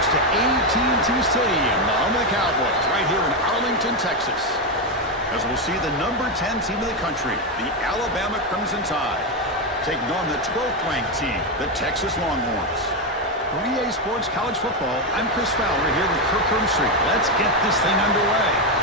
march to AT&T Stadium, the home of the Cowboys, right here in Arlington, Texas. As we'll see the number 10 team in the country, the Alabama Crimson Tide, taking on the 12th ranked team, the Texas Longhorns. For EA Sports College Football, I'm Chris Fowler here with Kirk Hermstreet. Let's get this thing underway.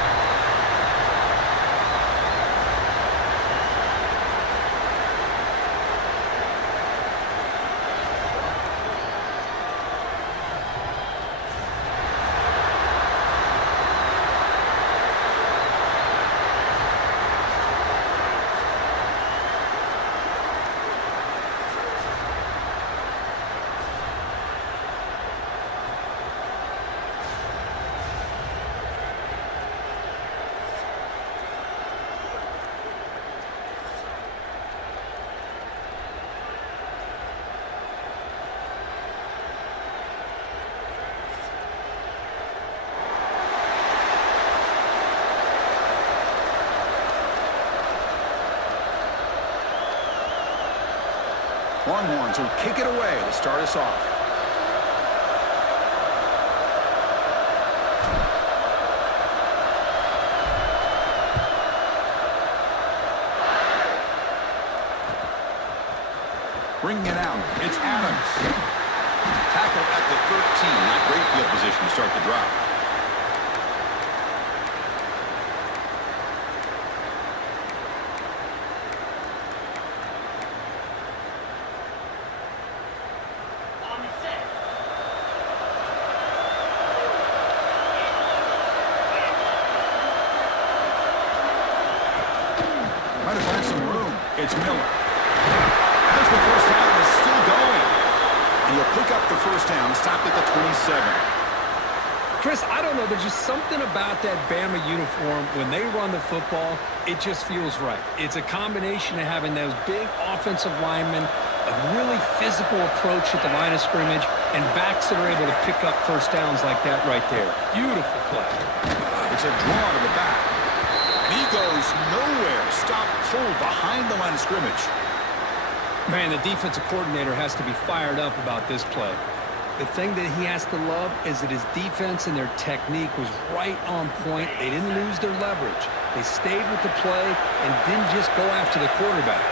Longhorns will kick it away to start us off. Bringing it out, it's Adams. Tackle at the 13, not great field position to start the drive. Trying to find some room. It's Miller. As the first down is still going. And he'll pick up the first down, stopped at the 27. Chris, I don't know. There's just something about that Bama uniform. When they run the football, it just feels right. It's a combination of having those big offensive linemen, a really physical approach at the line of scrimmage, and backs that are able to pick up first downs like that right there. Beautiful play. It's a draw to the back. And he goes nowhere. Stopped cold behind the line of scrimmage. Man, the defensive coordinator has to be fired up about this play. The thing that he has to love is that his defense and their technique was right on point. They didn't lose their leverage. They stayed with the play and didn't just go after the quarterback.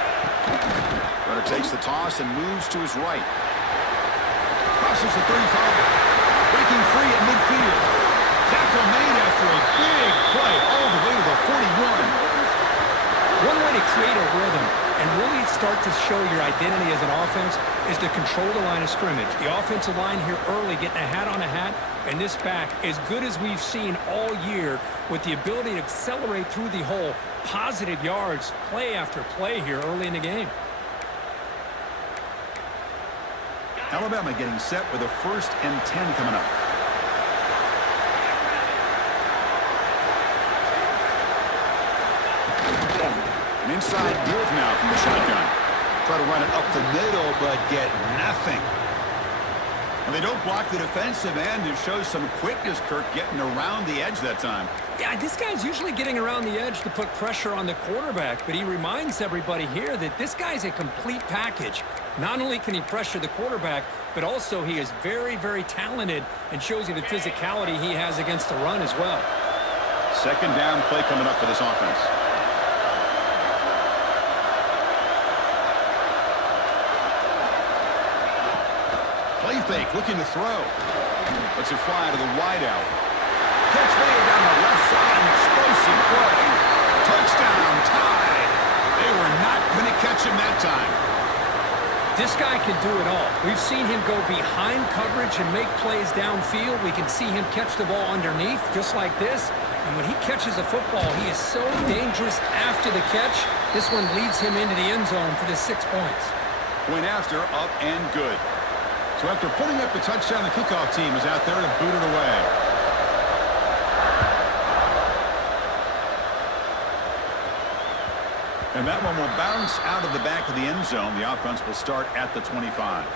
Runner takes the toss and moves to his right. Crosses the 35. Breaking free at midfield. Tackle made after a big play all the way to the 41. One way to create a rhythm and really start to show your identity as an offense is to control the line of scrimmage. The offensive line here early getting a hat on a hat, and this back, as good as we've seen all year, with the ability to accelerate through the hole, positive yards, play after play here early in the game. Alabama getting set with a 1st and 10 coming up. An inside move now from the shotgun. Try to run it up the middle, but get nothing. And they don't block the defensive end. It shows some quickness, Kirk, getting around the edge that time. Yeah, this guy's usually getting around the edge to put pressure on the quarterback, but he reminds everybody here that this guy's a complete package. Not only can he pressure the quarterback, but also he is very, very talented and shows you the physicality he has against the run as well. 2nd down play coming up for this offense. Play fake, looking to throw. Lets it fly to the wideout. Catch made down the left side, explosive play. Touchdown, Tide. They were not going to catch him that time. This guy can do it all. We've seen him go behind coverage and make plays downfield. We can see him catch the ball underneath, just like this. And when he catches a football, he is so dangerous after the catch. This one leads him into the end zone for the 6 points. Point after, up and good. So after putting up the touchdown, the kickoff team is out there to boot it away. And that one will bounce out of the back of the end zone. The offense will start at the 25.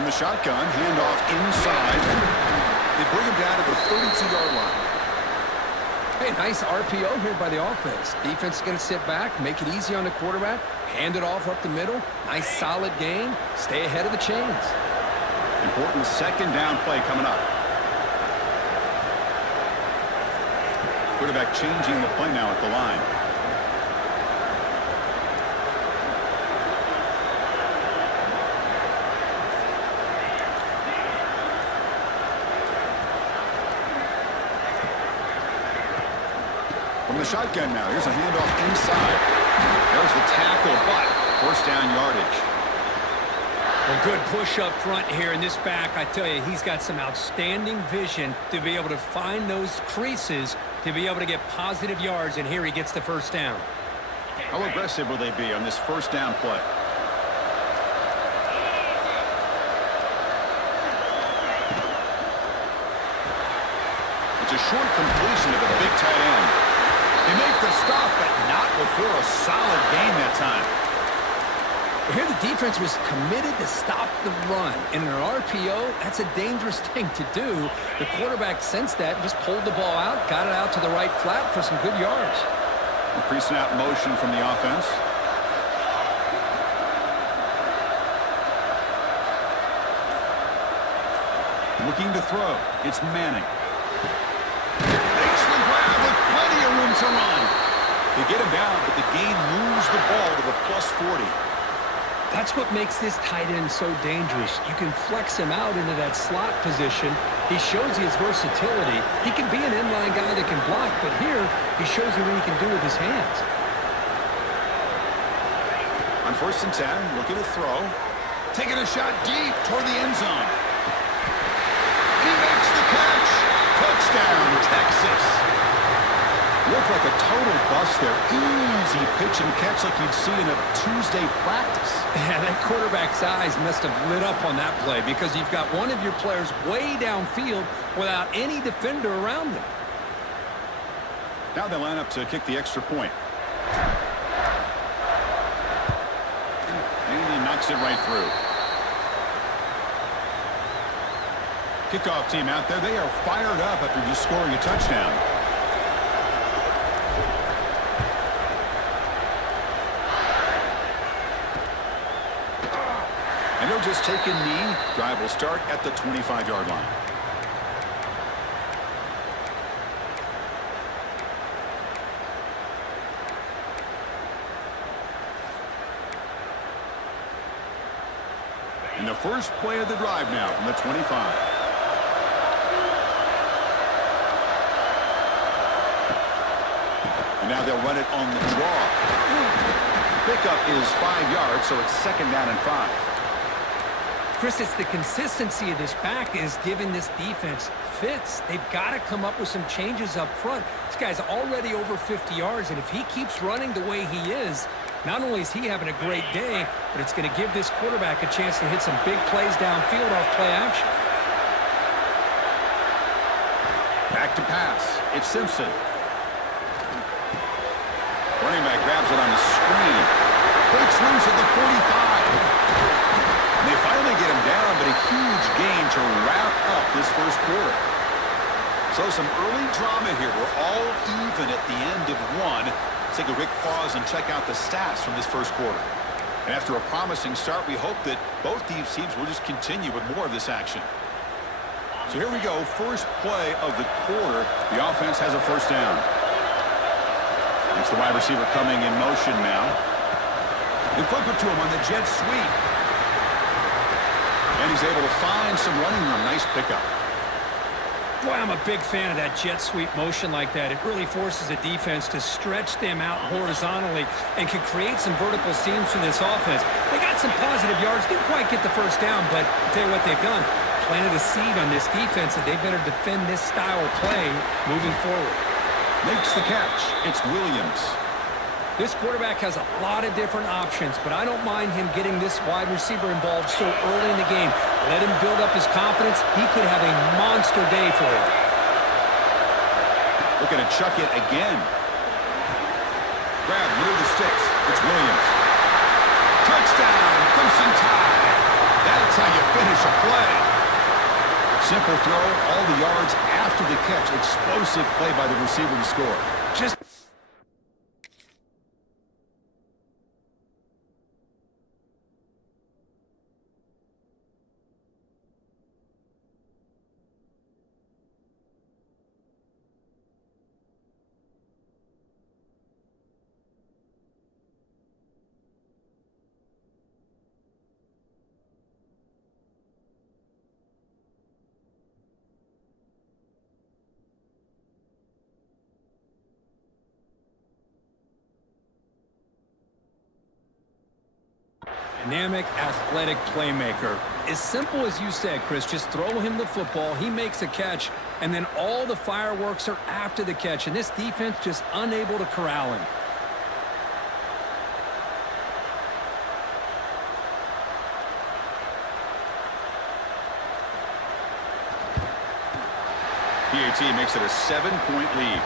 From the shotgun, handoff inside. They bring him down to the 32-yard line. Hey, nice RPO here by the offense. Defense is going to sit back, make it easy on the quarterback, hand it off up the middle. Nice solid game. Stay ahead of the chains. Important second down play coming up. Quarterback changing the play now at the line. From the shotgun now, here's a handoff inside. There's the tackle, but first down yardage. A good push up front here in this back. I tell you, he's got some outstanding vision to be able to find those creases to be able to get positive yards, and here he gets the first down. How aggressive will they be on this first down play? It's a short completion of the big tight end. They make the stop, but not before a solid gain that time. Here the defense was committed to stop the run. In an RPO, that's a dangerous thing to do. The quarterback sensed that and just pulled the ball out, got it out to the right flat for some good yards. A pre-snap motion from the offense. Looking to throw. It's Manning. Makes the grab with plenty of room to run. They get him down, but the gain moves the ball to the +40. That's what makes this tight end so dangerous. You can flex him out into that slot position. He shows his versatility. He can be an inline guy that can block, but here he shows you what he can do with his hands. On 1st and 10, looking to throw. Taking a shot deep toward the end zone. He makes the catch. Touchdown, Texas. Looked like a total bust there. Easy pitch and catch like you'd see in a Tuesday practice. Yeah, that quarterback's eyes must have lit up on that play because you've got one of your players way downfield without any defender around them. Now they line up to kick the extra point. And he knocks it right through. Kickoff team out there. They are fired up after just scoring a touchdown. And they'll just take a knee. Drive will start at the 25-yard line. And the first play of the drive now from the 25. And now they'll run it on the draw. Pickup is 5 yards, so it's 2nd down and 5. Chris, it's the consistency of this back is giving this defense fits. They've got to come up with some changes up front. This guy's already over 50 yards, and if he keeps running the way he is, not only is he having a great day, but it's going to give this quarterback a chance to hit some big plays downfield off play action. Back to pass. It's Simpson. Running back grabs it on the screen. Breaks loose at the 45. And they finally get him down, but a huge gain to wrap up this first quarter. So some early drama here. We're all even at the end of one. Let's take a quick pause and check out the stats from this first quarter. And after a promising start, we hope that both these teams will just continue with more of this action. So here we go. First play of the quarter. The offense has a first down. It's the wide receiver coming in motion now. They flip it to him on the jet sweep. And he's able to find some running room. Nice pickup. Boy, I'm a big fan of that jet sweep motion like that. It really forces a defense to stretch them out horizontally and can create some vertical seams for this offense. They got some positive yards. Didn't quite get the first down, but I'll tell you what they've done. Planted a seed on this defense, and they better defend this style of play moving forward. Makes the catch. It's Williams. This quarterback has a lot of different options, but I don't mind him getting this wide receiver involved so early in the game. Let him build up his confidence. He could have a monster day for you. Looking to chuck it again. Grab near the sticks. It's Williams. Touchdown, Crimson Tide. That's how you finish special play. Simple throw, all the yards after the catch. Explosive play by the receiver to score. Just... Dynamic, athletic playmaker. As simple as you said, Chris, just throw him the football, he makes a catch, and then all the fireworks are after the catch, and this defense just unable to corral him. PAT makes it a 7-point lead.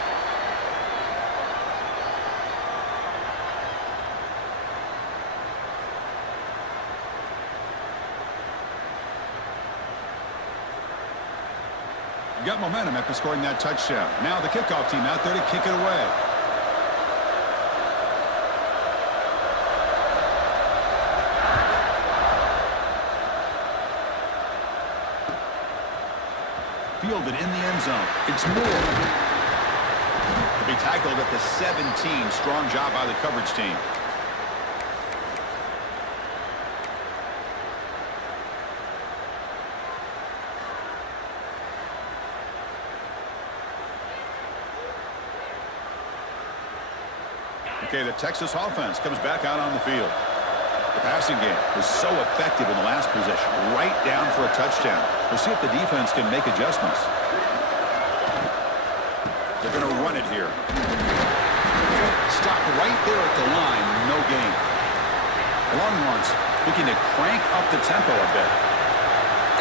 Got momentum after scoring that touchdown. Now the kickoff team out there to kick it away. Fielded in the end zone. It's Moore. To be tackled at the 17. Strong job by the coverage team. Okay, the Texas offense comes back out on the field. The passing game was so effective in the last possession, right down for a touchdown. We'll see if the defense can make adjustments. They're going to run it here. Stopped right there at the line, no gain. Longhorns looking to crank up the tempo a bit.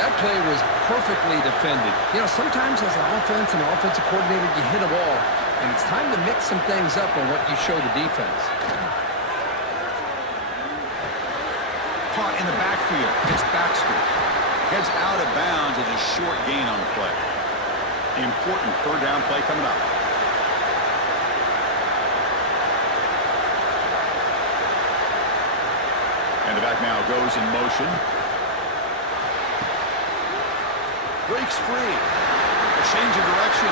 That play was perfectly defended. You know, sometimes as an offense and an offensive coordinator, you hit a ball, and it's time to mix some things up on what you show the defense. Caught in the backfield. It's Baxter. Heads out of bounds as a short gain on the play. The important third down play coming up. And the back now goes in motion. Breaks free. A change of direction.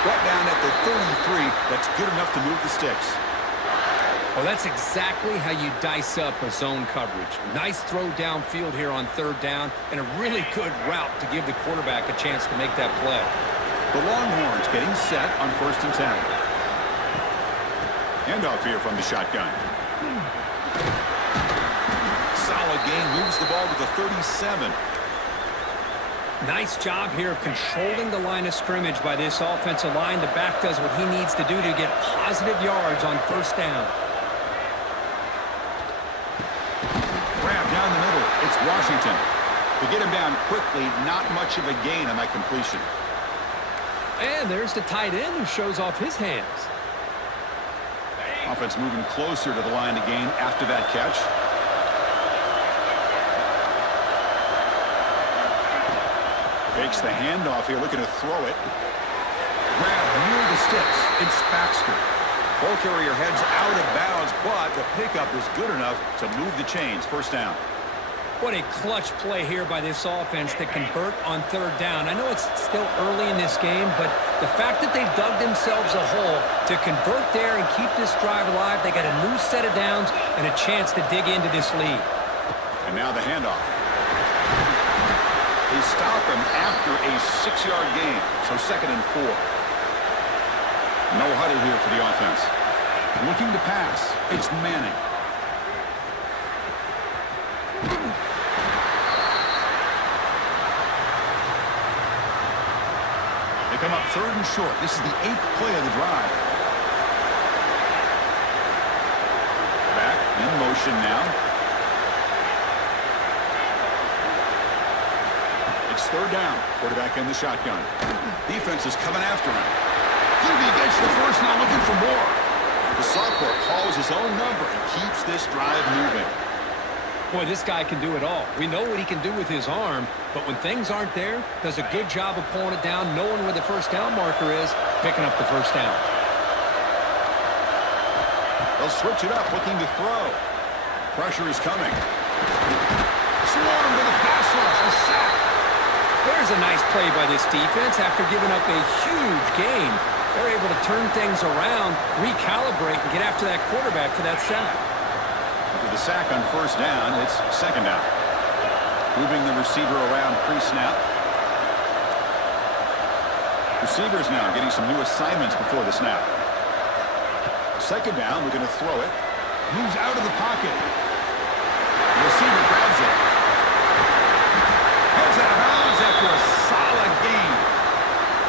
Brought down at the 33. That's good enough to move the sticks. Well, that's exactly how you dice up a zone coverage. Nice throw downfield here on third down, and a really good route to give the quarterback a chance to make that play. The Longhorns getting set on 1st and 10. Handoff here from the shotgun. Solid gain, moves the ball to the 37. Nice job here of controlling the line of scrimmage by this offensive line. The back does what he needs to do to get positive yards on 1st down. Grab down the middle. It's Washington. To get him down quickly, not much of a gain on that completion. And there's the tight end who shows off his hands. Offense moving closer to the line to gain after that catch. Takes the handoff here, looking to throw it. Grab near the sticks. It's Baxter. Ball carrier heads out of bounds, but the pickup is good enough to move the chains. 1st down. What a clutch play here by this offense to convert on 3rd down. I know it's still early in this game, but the fact that they've dug themselves a hole to convert there and keep this drive alive, they got a new set of downs and a chance to dig into this lead. And now the handoff. They stop him after a 6-yard gain, so 2nd and 4. No huddle here for the offense. Looking to pass. It's Manning. They come up 3rd and short. This is the 8th play of the drive. Back in motion now. It's 3rd down. Quarterback in the shotgun. Defense is coming after him. Going to be against the first, now looking for more. The sophomore calls his own number and keeps this drive moving. Boy, this guy can do it all. We know what he can do with his arm, but when things aren't there, does a good job of pulling it down, knowing where the first down marker is, picking up the first down. They'll switch it up, looking to throw. Pressure is coming. Swarm to the pass rush, a sack. There's a nice play by this defense. After giving up a huge gain, they're able to turn things around, recalibrate, and get after that quarterback for that sack. After the sack on first down, it's second down. Moving the receiver around pre-snap. Receivers now getting some new assignments before the snap. Second down, we're going to throw it. Moves out of the pocket. The receiver grabs it. Heads out of bounds after a solid gain.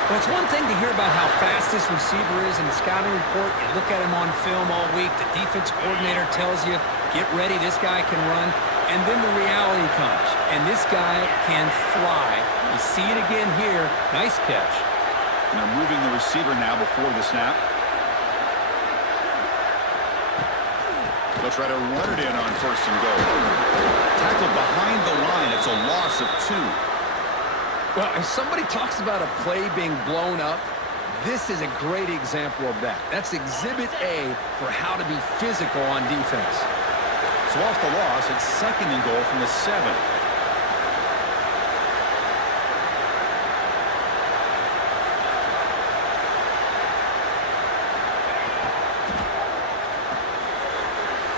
Well, it's one thing to hear about how fast this receiver is in the scouting report. You look at him on film all week. The defense coordinator tells you, get ready, this guy can run. And then the reality comes. And this guy can fly. You see it again here. Nice catch. And they're moving the receiver now before the snap. They'll try to run it in on first and goal. Tackled behind the line. It's a loss of 2. Well, if somebody talks about a play being blown up, this is a great example of that. That's exhibit A for how to be physical on defense. So off the loss, it's second and goal from the 7.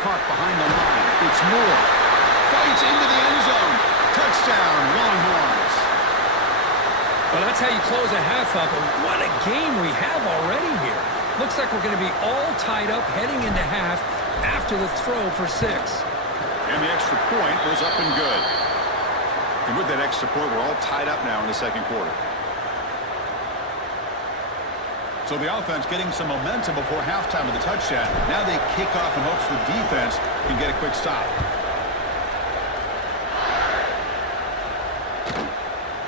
Caught behind the line. It's Moore. Fights into the end zone. Touchdown, Longhorns. Well, that's how you close a half up. What a game we have already here. Looks like we're going to be all tied up heading into half after the throw for 6. And the extra point was up and good. And with that extra point, we're all tied up now in the second quarter. So the offense getting some momentum before halftime of the touchdown. Now they kick off in hopes the defense can get a quick stop.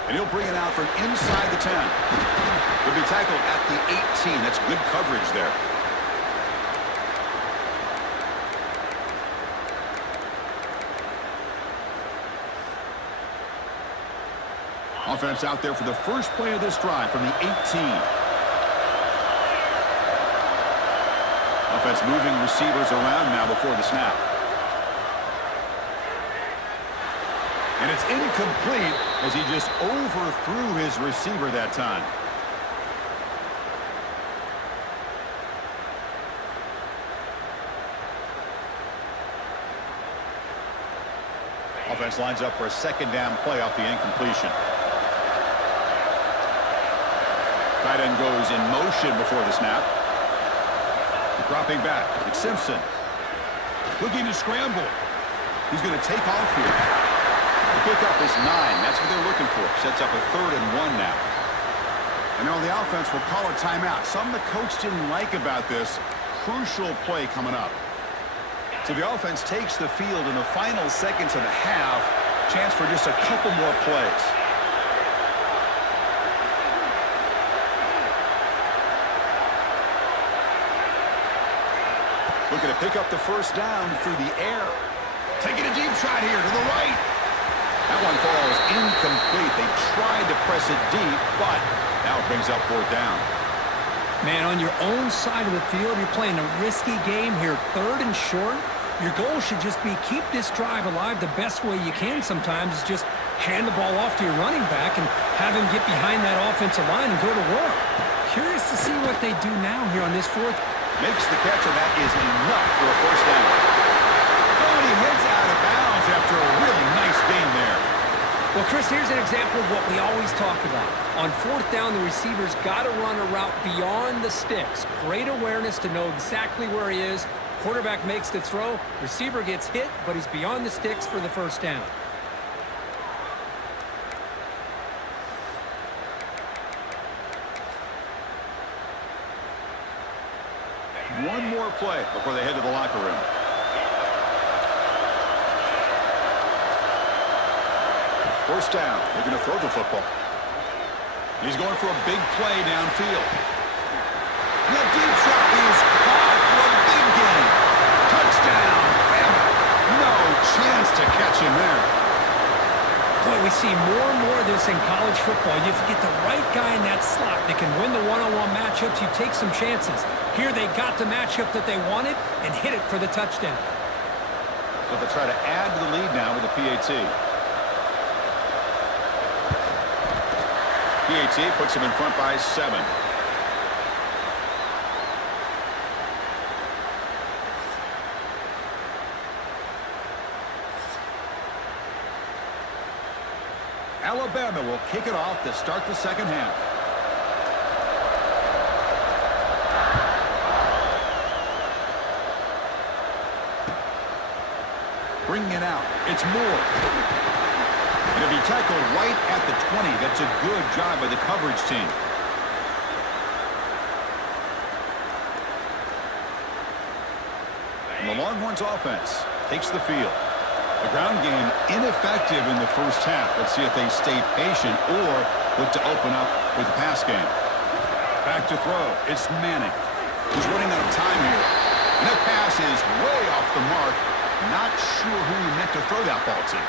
And he'll bring it out from inside the 10. He'll be tackled at the 18. That's good coverage there. Offense out there for the first play of this drive from the 18. Offense moving receivers around now before the snap. And it's incomplete as he just overthrew his receiver that time. Offense lines up for a second down play off the incompletion. Tight end goes in motion before the snap. Dropping back, it's Simpson. Looking to scramble. He's going to take off here. The pickup is 9. That's what they're looking for. Sets up a 3rd and 1 now. And now the offense will call a timeout. Something the coach didn't like about this. Crucial play coming up. So the offense takes the field in the final seconds of the half. Chance for just a couple more plays. Looking to pick up the first down through the air. Taking a deep shot here to the right. That one falls incomplete. They tried to press it deep, but now it brings up 4th down. Man, on your own side of the field, you're playing a risky game here. 3rd and short. Your goal should just be keep this drive alive the best way you can sometimes is just hand the ball off to your running back and have him get behind that offensive line and go to work. Curious to see what they do now here on this 4th. Makes the catch, and that is enough for a first down. Oh, and he heads out of bounds after a really nice game there. Well, Chris, here's an example of what we always talk about. On 4th down, the receiver's got to run a route beyond the sticks. Great awareness to know exactly where he is. Quarterback makes the throw. Receiver gets hit, but he's beyond the sticks for the first down. One more play before they head to the locker room. First down. They're going to throw the football. He's going for a big play downfield. The deep shot is caught for a big gain. Touchdown. No chance to catch We see more and more of this in college football. If you get the right guy in that slot that can win the one-on-one matchups, you take some chances. Here they got the matchup that they wanted and hit it for the touchdown. So they'll try to add to the lead now with a PAT. PAT puts him in front by 7. Alabama will kick it off to start the second half. Bringing it out. It's Moore. And it'll be tackled right at the 20. That's a good job by the coverage team. And the Longhorns offense takes the field. The ground game ineffective in the first half. Let's see if they stay patient or look to open up with the pass game. Back to throw. It's Manning. He's running out of time here. And that pass is way off the mark. Not sure who he meant to throw that ball to.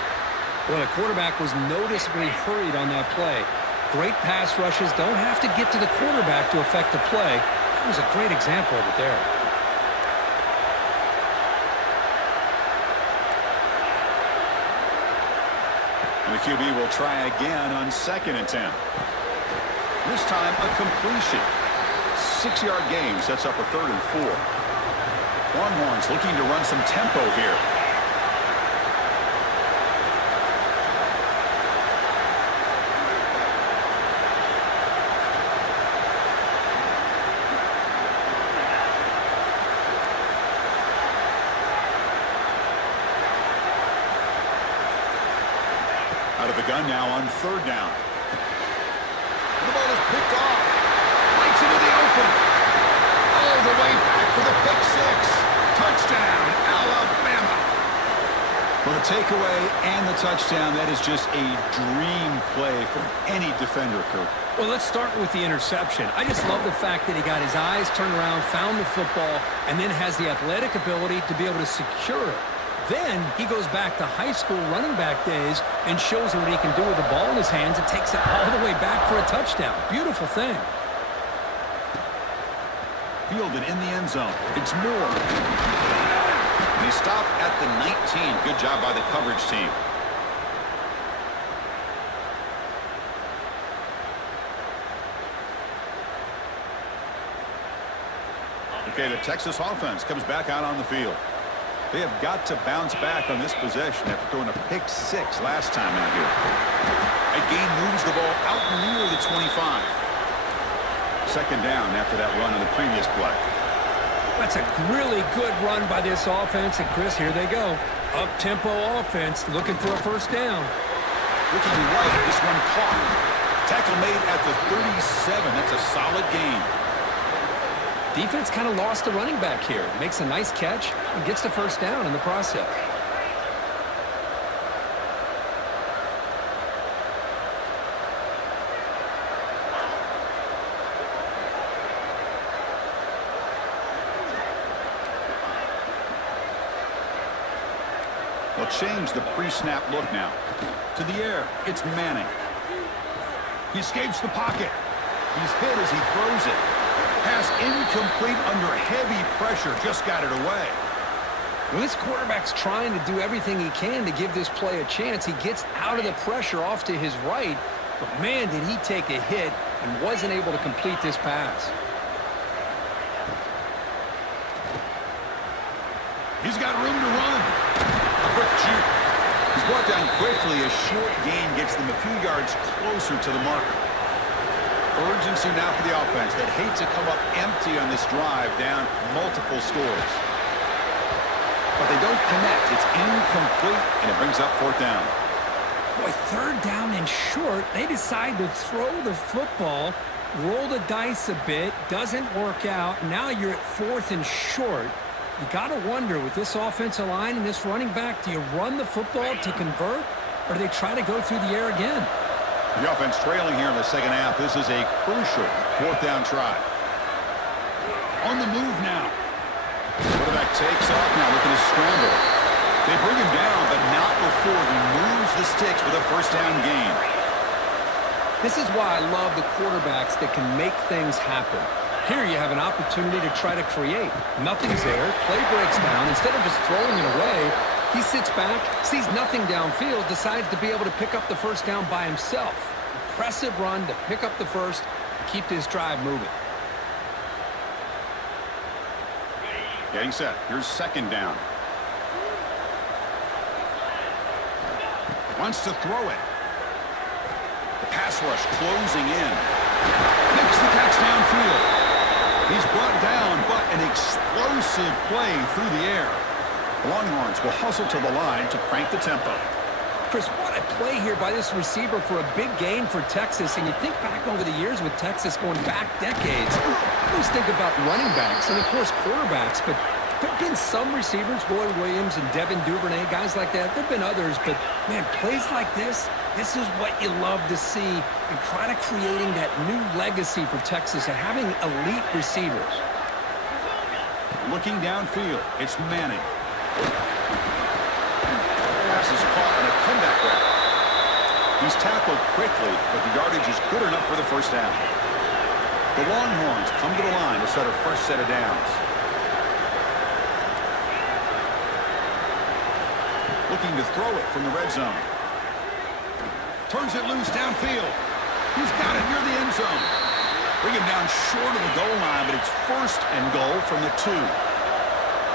Well, the quarterback was noticeably hurried on that play. Great pass rushes don't have to get to the quarterback to affect the play. That was a great example of it there. And the QB will try again on 2nd and 10. This time a completion. 6-yard gain sets up a 3rd and 4. Longhorns looking to run some tempo here. Out of the gun now on 3rd down. The ball is picked off. Lights into the open. All the way back for the pick 6. Touchdown, Alabama. For the takeaway and the touchdown, that is just a dream play for any defender, Kirk. Well, let's start with the interception. I just love the fact that he got his eyes turned around, found the football, and then has the athletic ability to be able to secure it. Then he goes back to high school running back days and shows what he can do with the ball in his hands and takes it all the way back for a touchdown. Beautiful thing. Fielded in the end zone. It's Moore. And he stopped at the 19. Good job by the coverage team. Okay, the Texas offense comes back out on the field. They have got to bounce back on this possession after throwing a pick 6 last time out here. A gain moves the ball out near the 25. 2nd down after that run on the previous play. That's a really good run by this offense. And, Chris, here they go. Up-tempo offense looking for a 1st down. Looking right, this one caught. Tackle made at the 37. That's a solid gain. Defense kind of lost the running back here. Makes a nice catch and gets the 1st down in the process. They'll change the pre-snap look now. To the air, it's Manning. He escapes the pocket. He's hit as he throws it. Pass incomplete under heavy pressure. Just got it away. Well, this quarterback's trying to do everything he can to give this play a chance. He gets out of the pressure off to his right. But, man, did he take a hit and wasn't able to complete this pass. He's got room to run. A quick shoot. He's brought down quickly. A short gain gets them a few yards closer to the marker. Urgency now for the offense that hates to come up empty on this drive down multiple scores. But they don't connect. It's incomplete, and it brings up 4th down. Boy, 3rd down and short. They decide to throw the football, roll the dice a bit, doesn't work out. Now you're at 4th and short. You got to wonder, with this offensive line and this running back, do you run the football to convert, or do they try to go through the air again? The offense trailing here in the second half. This is a crucial 4th down try. On the move now. Quarterback takes off now, looking to scramble. They bring him down, but not before he moves the sticks with a first down gain. This is why I love the quarterbacks that can make things happen. Here you have an opportunity to try to create. Nothing's there. Play breaks down. Instead of just throwing it away, he sits back, sees nothing downfield, decides to be able to pick up the first down by himself. Impressive run to pick up the first, keep this drive moving. Getting set. Here's second down. Wants to throw it. The pass rush closing in. Makes the catch downfield. He's brought down, but an explosive play through the air. The Longhorns will hustle to the line to crank the tempo. Chris, what a play here by this receiver for a big gain for Texas. And you think back over the years with Texas going back decades, I always think about running backs and, of course, quarterbacks. But there have been some receivers, Roy Williams and Devin Duvernay, guys like that. There have been others. But, man, plays like this is what you love to see. And kind of creating that new legacy for Texas of having elite receivers. Looking downfield, it's Manning. Pass is caught in a comeback route. He's tackled quickly, but the yardage is good enough for the first down. The Longhorns come to the line to start a fresh set of downs. Looking to throw it from the red zone. Turns it loose downfield. He's got it near the end zone. Bring him down short of the goal line, but it's first and goal from the 2.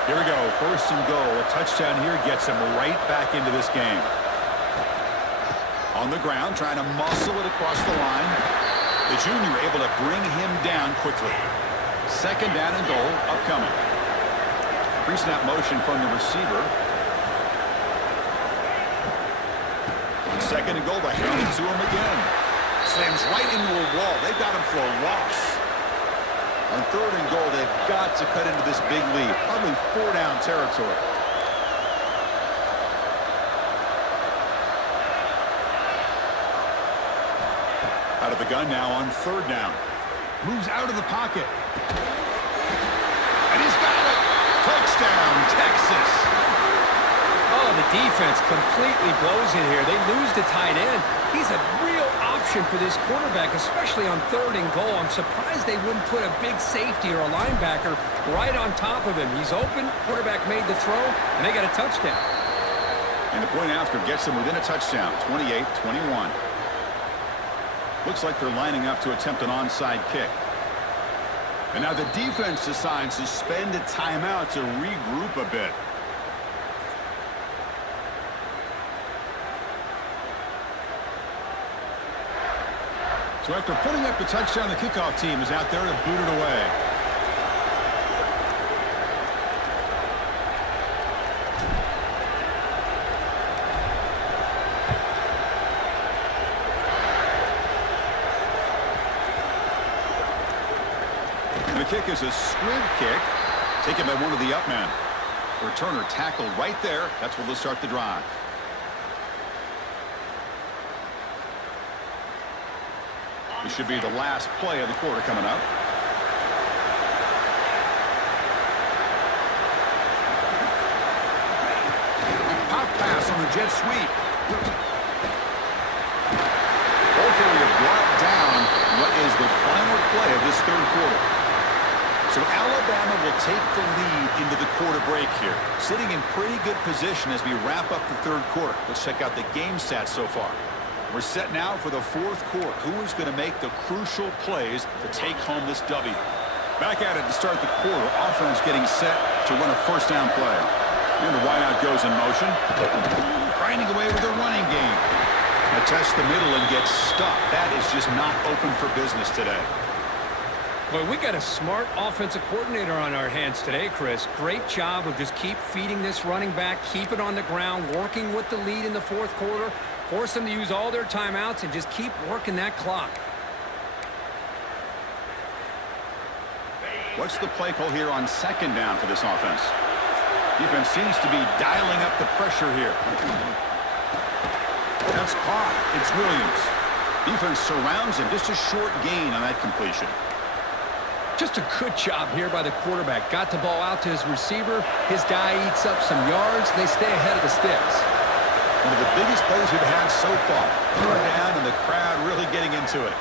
Here we go, first and goal. A touchdown here gets him right back into this game. On the ground, trying to muscle it across the line. The junior able to bring him down quickly. Second down and goal upcoming. Pre-snap motion from the receiver. Second and goal, they hand it to him again. Slams right into a wall. They got him for a loss. On third and goal, they've got to cut into this big lead. Probably 4-down territory. Out of the gun now on third down. Moves out of the pocket. And he's got it. Touchdown, Texas. Oh, the defense completely blows it here. They lose the tight end. He's a real option for this quarterback, especially on third and goal. I'm surprised they wouldn't put a big safety or a linebacker right on top of him. He's open, quarterback made the throw, and they got a touchdown. And the point after gets them within a touchdown, 28-21. Looks like they're lining up to attempt an onside kick. And now the defense decides to spend a timeout to regroup a bit. So after putting up the touchdown, the kickoff team is out there to boot it away. And the kick is a squib kick, taken by one of the up men. Returner tackled right there. That's where they'll start the drive. This should be the last play of the quarter coming up. Pop pass on the jet sweep. Both area brought down what is the final play of this third quarter. So Alabama will take the lead into the quarter break here. Sitting in pretty good position as we wrap up the third quarter. Let's check out the game stats so far. We're set now for the fourth quarter. Who is going to make the crucial plays to take home this W? Back at it to start the quarter. Offense getting set to run a first down play. And the wideout goes in motion. Grinding away with a running game. Now test the middle and gets stuffed. That is just not open for business today. Well, we got a smart offensive coordinator on our hands today, Chris. Great job of just keep feeding this running back, keep it on the ground, working with the lead in the fourth quarter, force them to use all their timeouts, and just keep working that clock. What's the play call here on second down for this offense? Defense seems to be dialing up the pressure here. That's caught. It's Williams. Defense surrounds him. Just a short gain on that completion. Just a good job here by the quarterback. Got the ball out to his receiver. His guy eats up some yards. They stay ahead of the sticks. One of the biggest plays we've had so far. Third down, and the crowd really getting into it.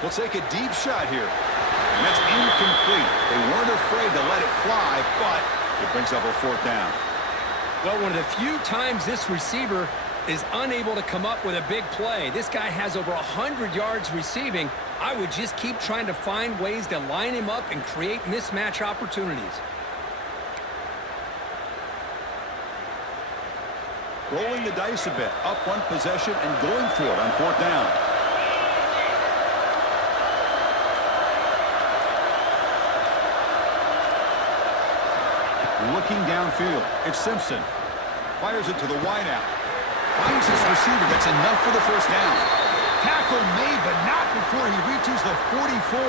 He'll take a deep shot here. And that's incomplete. They weren't afraid to let it fly, but it brings up a fourth down. Well, one of the few times this receiver is unable to come up with a big play. This guy has over 100 yards receiving. I would just keep trying to find ways to line him up and create mismatch opportunities. Rolling the dice a bit, up one possession and going for it on fourth down. Looking downfield, it's Simpson. Fires it to the wideout. Finds his receiver, gets enough for the first down. Tackle made, but not before he reaches the 44.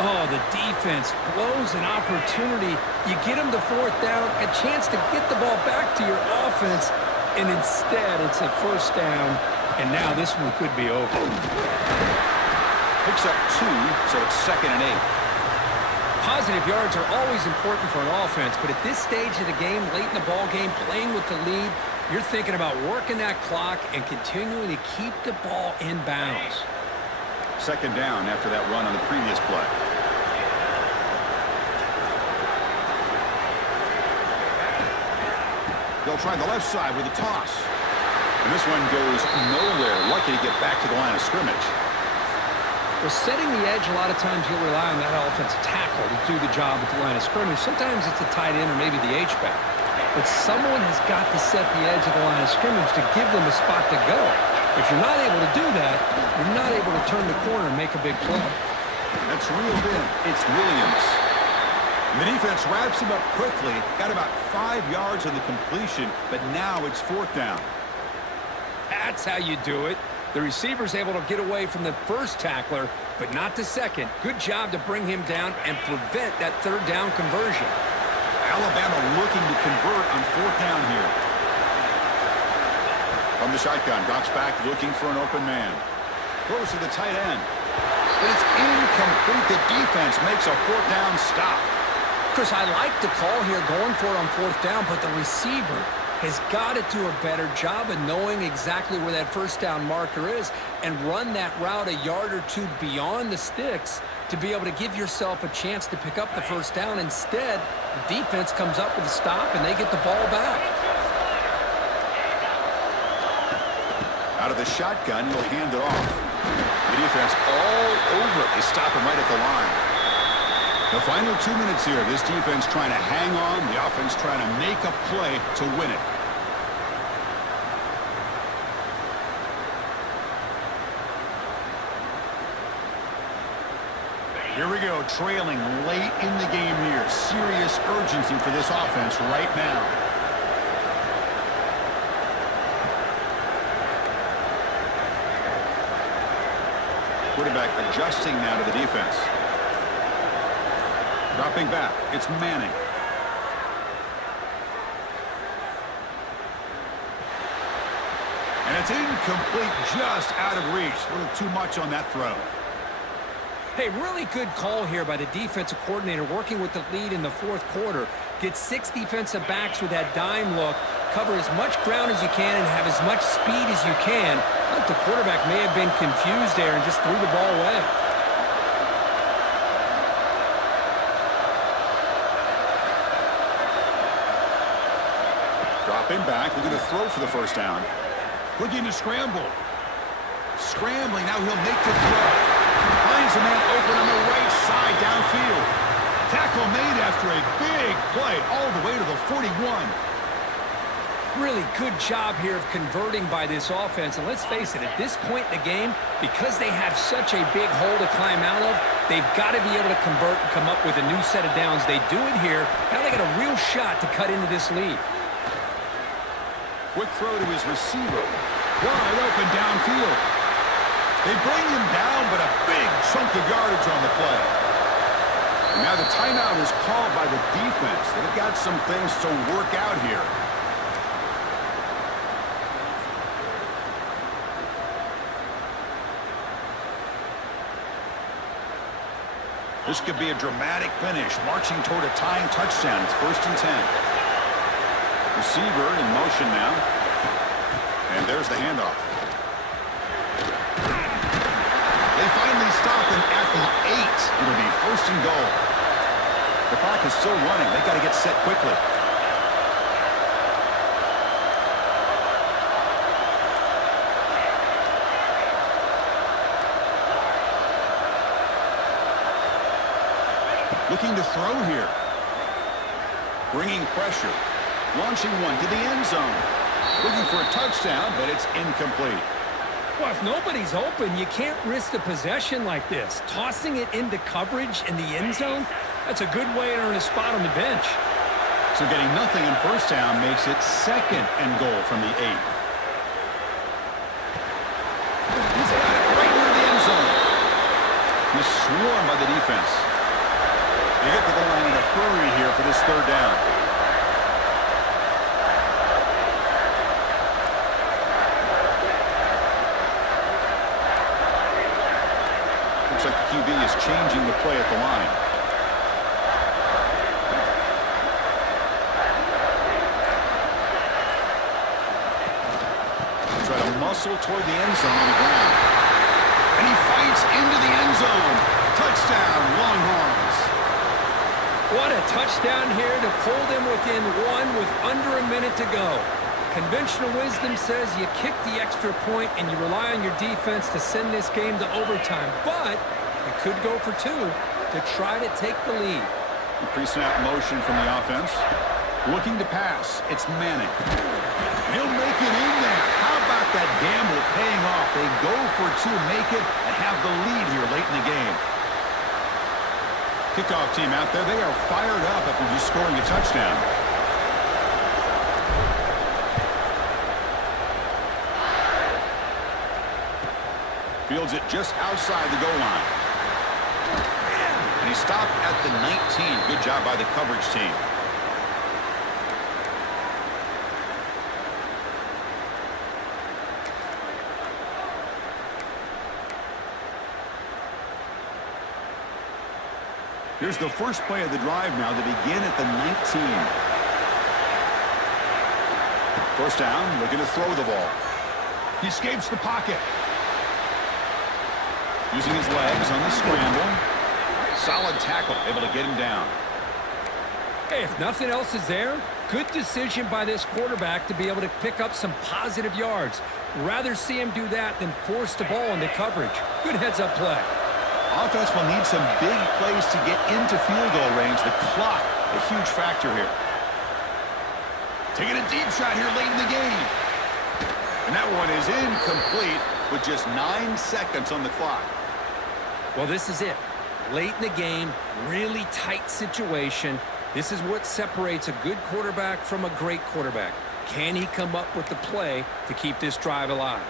Oh, the defense blows an opportunity. You get him to fourth down, a chance to get the ball back to your offense, and instead it's a first down, and now this one could be over. Picks up 2, so it's 2nd and 8. Positive yards are always important for an offense, but at this stage of the game, late in the ball game, playing with the lead, you're thinking about working that clock and continuing to keep the ball in bounds. 2nd down after that run on the previous play. They'll try the left side with a toss. And this one goes nowhere. Lucky to get back to the line of scrimmage. Well, setting the edge, a lot of times you'll rely on that offensive tackle to do the job at the line of scrimmage. Sometimes it's a tight end or maybe the H-back. But someone has got to set the edge of the line of scrimmage to give them a spot to go. If you're not able to do that, you're not able to turn the corner and make a big play. That's reeled in. It's Williams. And the defense wraps him up quickly. Got about 5 yards on the completion, but now it's fourth down. That's how you do it. The receiver's able to get away from the first tackler, but not the second. Good job to bring him down and prevent that third down conversion. Alabama looking to convert on fourth down here. From the shotgun, drops back looking for an open man. Throws to the tight end. But it's incomplete. The defense makes a fourth down stop. Chris, I like the call here going for it on fourth down, but the receiver has got to do a better job of knowing exactly where that first down marker is and run that route a yard or two beyond the sticks to be able to give yourself a chance to pick up the first down. Instead, the defense comes up with a stop and they get the ball back. Out of the shotgun, he'll hand it off. The defense all over it. They stop him right at the line. The final 2 minutes here. This defense trying to hang on. The offense trying to make a play to win it. Here we go, trailing late in the game here. Serious urgency for this offense right now. Quarterback adjusting now to the defense. Dropping back, it's Manning. And it's incomplete, just out of reach. A little too much on that throw. Hey, really good call here by the defensive coordinator working with the lead in the fourth quarter. Get 6 defensive backs with that dime look. Cover as much ground as you can and have as much speed as you can. I think the quarterback may have been confused there and just threw the ball away. Dropping back, looking to throw for the first down. Looking to scramble. Scrambling, now he'll make the throw. Finds a man open on the right side downfield. Tackle made after a big play all the way to the 41. Really good job here of converting by this offense. And let's face it, at this point in the game, because they have such a big hole to climb out of, they've got to be able to convert and come up with a new set of downs. They do it here. Now they got a real shot to cut into this lead. Quick throw to his receiver. Wide open downfield. They bring him down, but a big chunk of yardage on the play. And now the timeout is called by the defense. They've got some things to work out here. This could be a dramatic finish, marching toward a tying touchdown. It's 1st and 10. Receiver in motion now. And there's the handoff. They finally stop him at the 8. It'll be first and goal. The clock is still running. They've got to get set quickly. Looking to throw here. Bringing pressure. Launching one to the end zone. Looking for a touchdown, but it's incomplete. Well, if nobody's open, you can't risk the possession like this. Tossing it into coverage in the end zone, that's a good way to earn a spot on the bench. So getting nothing on first down makes it second and goal from the 8. He's got it right near the end zone. He's swarmed by the defense. They get to the line in a hurry here for this third down. Looks like the QB is changing the play at the line. Try to muscle toward the end zone on the ground. And he fights into the end zone. Touchdown, Longhorns. What a touchdown here to pull them within one with under a minute to go. Conventional wisdom says you kick the extra point and you rely on your defense to send this game to overtime. But you could go for 2 to try to take the lead. Pre-snap motion from the offense. Looking to pass. It's Manning. He'll make it in there. How about that gamble paying off? They go for 2, make it, and have the lead here late in the game. Kickoff team out there, they are fired up after just scoring a touchdown. Fields it just outside the goal line. And he stopped at the 19. Good job by the coverage team. Here's the first play of the drive now to begin at the 19. First down, looking to throw the ball. He escapes the pocket. Using his legs on the scramble. Solid tackle, able to get him down. Hey, if nothing else is there, good decision by this quarterback to be able to pick up some positive yards. Rather see him do that than force the ball into coverage. Good heads-up play. Offense will need some big plays to get into field goal range. The clock, a huge factor here. Taking a deep shot here late in the game. And that one is incomplete with just 9 seconds on the clock. Well, this is it. Late in the game, really tight situation. This is what separates a good quarterback from a great quarterback. Can he come up with the play to keep this drive alive?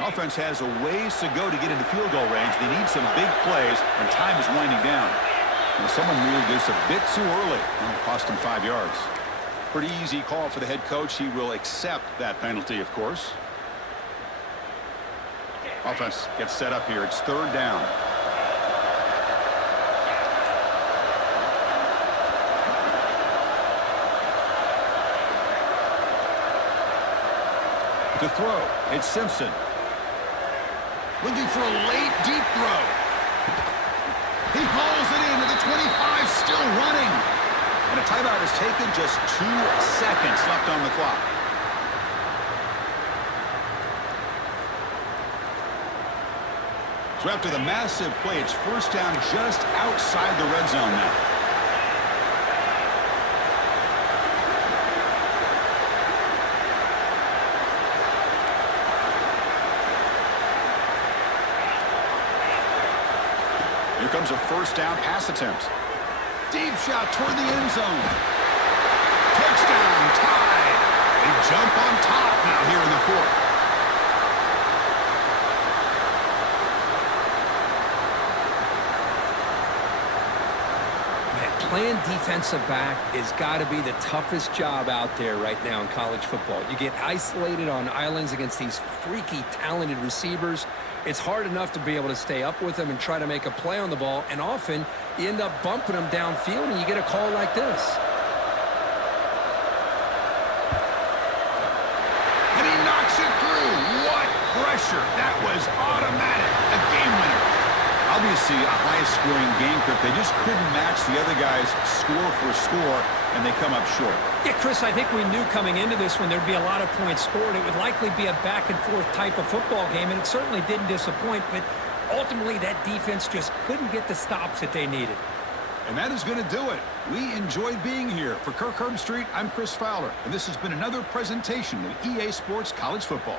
Offense has a ways to go to get into field goal range. They need some big plays, and time is winding down. And someone moved this a bit too early. Well, it cost him 5 yards. Pretty easy call for the head coach. He will accept that penalty, of course. Offense gets set up here. It's third down. To throw, it's Simpson. Looking for a late, deep throw. He hauls it into the 25, still running. And a timeout is taken, just 2 seconds left on the clock. So after the massive play, it's first down just outside the red zone now. Here comes a first down pass attempt. Deep shot toward the end zone. Touchdown, tied. They jump on top now here in the fourth. Man, playing defensive back has got to be the toughest job out there right now in college football. You get isolated on islands against these freaky, talented receivers. It's hard enough to be able to stay up with them and try to make a play on the ball, and often you end up bumping them downfield and you get a call like this. And he knocks it through. What pressure. That was automatic. A game winner. Obviously, a high-scoring game, Kirk. They just couldn't match the other guys score for score, and they come up short. Yeah, Chris, I think we knew coming into this one there'd be a lot of points scored. It would likely be a back-and-forth type of football game, and it certainly didn't disappoint, but ultimately that defense just couldn't get the stops that they needed. And that is going to do it. We enjoyed being here. For Kirk Herbstreit, I'm Chris Fowler, and this has been another presentation of EA Sports College Football.